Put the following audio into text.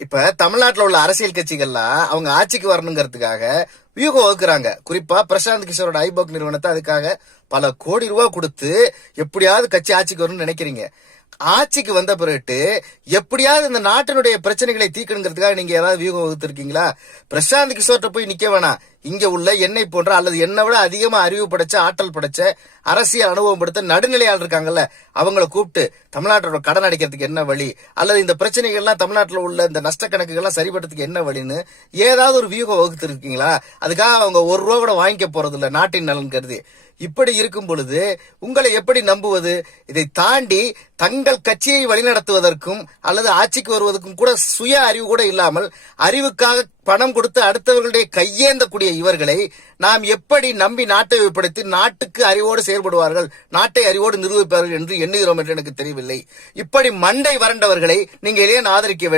இப்ப தமிழ்நாட்டுல உள்ள அரசியல் கட்சிகள்லாம் அவங்க ஆட்சிக்கு வரணுங்கிறதுக்காக வியூகம் வகுக்கிறாங்க. குறிப்பா பிரசாந்த் கிஷோரோட ஐபாக் நிறுவனத்தை அதுக்காக பல கோடி ரூபாய் கொடுத்து எப்படியாவது கட்சி ஆட்சிக்கு வரணும்னு நினைக்கிறீங்க. ஆட்சிக்கு வந்த பிறகு எப்படியாவது இந்த நாட்டினுடைய பிரச்சனைகளை தீர்க்கணுங்கிறதுக்காக நீங்க ஏதாவது வியூகம் வகுத்திருக்கீங்களா? பிரசாந்த் கிஷோர்ட்ட போய் நிக்க வேணாம். இங்க உள்ள என்னை போன்ற அல்லது என்னை விட அதிகமா அறிவு படைச்ச ஆற்றல் படைச்ச அரசியல் அனுபவம் படுத்த நடுநிலையாளர் இருக்காங்கல்ல, அவங்கள கூப்பிட்டு தமிழ்நாட்டோட கடன் அடைக்கிறதுக்கு என்ன வழி, அல்லது இந்த பிரச்சனைகள்லாம் தமிழ்நாட்டில் உள்ள இந்த நஷ்ட கணக்குகள்லாம் சரிபடுறதுக்கு என்ன வழின்னு ஏதாவது ஒரு வியூகம் வகுத்து இருக்கீங்களா? அதுக்காக அவங்க ஒரு ரூபா கூட வாங்கிக்க போறது இல்ல, நாட்டின் நலன் கருதி. இப்படி இருக்கும் பொழுது உங்களை எப்படி நம்புவது? இதை தாண்டி தங்கள் கட்சியை வழிநடத்துவதற்கும் அல்லது ஆட்சிக்கு வருவதற்கும் கூட சுய அறிவு கூட இல்லாமல் அறிவுக்காக பணம் கொடுத்து அடுத்தவர்களுடைய கையேந்தக்கூடிய இவர்களை நாம் எப்படி நம்பி நாட்டை ஒப்படைத்து நாட்டுக்கு அறிவோடு செயல்படுவார்கள், நாட்டை அறிவோடு நிரூபிப்பார்கள் என்று எண்ணுகிறோம் என்று எனக்கு தெரியவில்லை. இப்படி மண்டை வறண்டவர்களை நீங்கள் ஏன் ஆதரிக்க வேண்டும்?